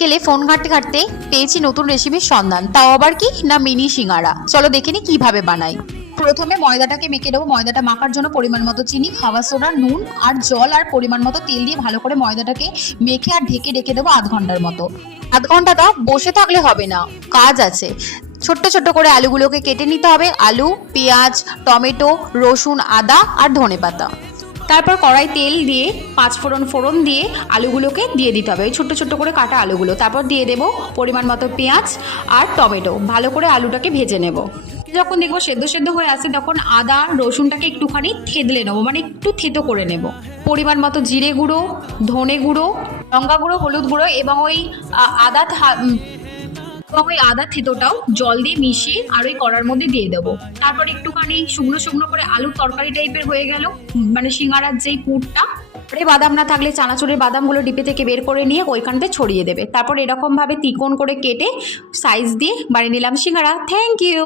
বিকেলে ফোন ঘাঁটতে ঘাঁটতে পেয়েছি নতুন রেসিপির সন্ধান, তাও আবার কি না মিনি সিঙ্গারা। চলো দেখে নি কিভাবে বানাই। প্রথমে ময়দাটাকে মেখে নেবো। ময়দাটা মাখার জন্য পরিমাণ মতো চিনি, খাবার সোডা, নুন আর জল আর পরিমাণ মতো তেল দিয়ে ভালো করে ময়দাটাকে মেখে আর ঢেকে রেখে দেবো আধ ঘন্টার মতো। আধ ঘন্টাটা বসে থাকলে হবে না, কাজ আছে। ছোট্ট ছোট্ট করে আলুগুলোকে কেটে নিতে হবে। আলু, পেঁয়াজ, টমেটো, রসুন, আদা আর ধনেপাতা। তারপর কড়াই তেল দিয়ে ফোড়ন দিয়ে আলুগুলোকে দিয়ে দিতে হবে, ওই ছোট্ট ছোট্ট করে কাটা আলুগুলো। তারপর দিয়ে দেবো পরিমাণ মতো পেঁয়াজ আর টমেটো। ভালো করে আলুটাকে ভেজে নেব। যখন দেখবো সেদ্ধ হয়ে আসে তখন আদা রসুনটাকে একটুখানি থেতলে নেবো, মানে একটু থেতো করে নেব। পরিমাণ মতো জিরে গুঁড়ো, ধনে গুঁড়ো, লঙ্কা গুঁড়ো, হলুদ গুঁড়ো এবং ওই আদা থেতোটাও জল দিয়ে মিশিয়ে আর ওই কড়ার মধ্যে দিয়ে দেবো। তারপর একটুখানি শুকনো করে আলুর তরকারি টাইপের হয়ে গেল, মানে সিঙ্গারার যেই পুরটা। বাদাম না থাকলে চানাচুরের বাদামগুলো ডিপে থেকে বের করে নিয়ে ওইখানতে ছড়িয়ে দেবে। তারপর এরকমভাবে তিকোণ করে কেটে সাইজ দিয়ে বানিয়ে নিলাম সিঙ্গারা। Thank you.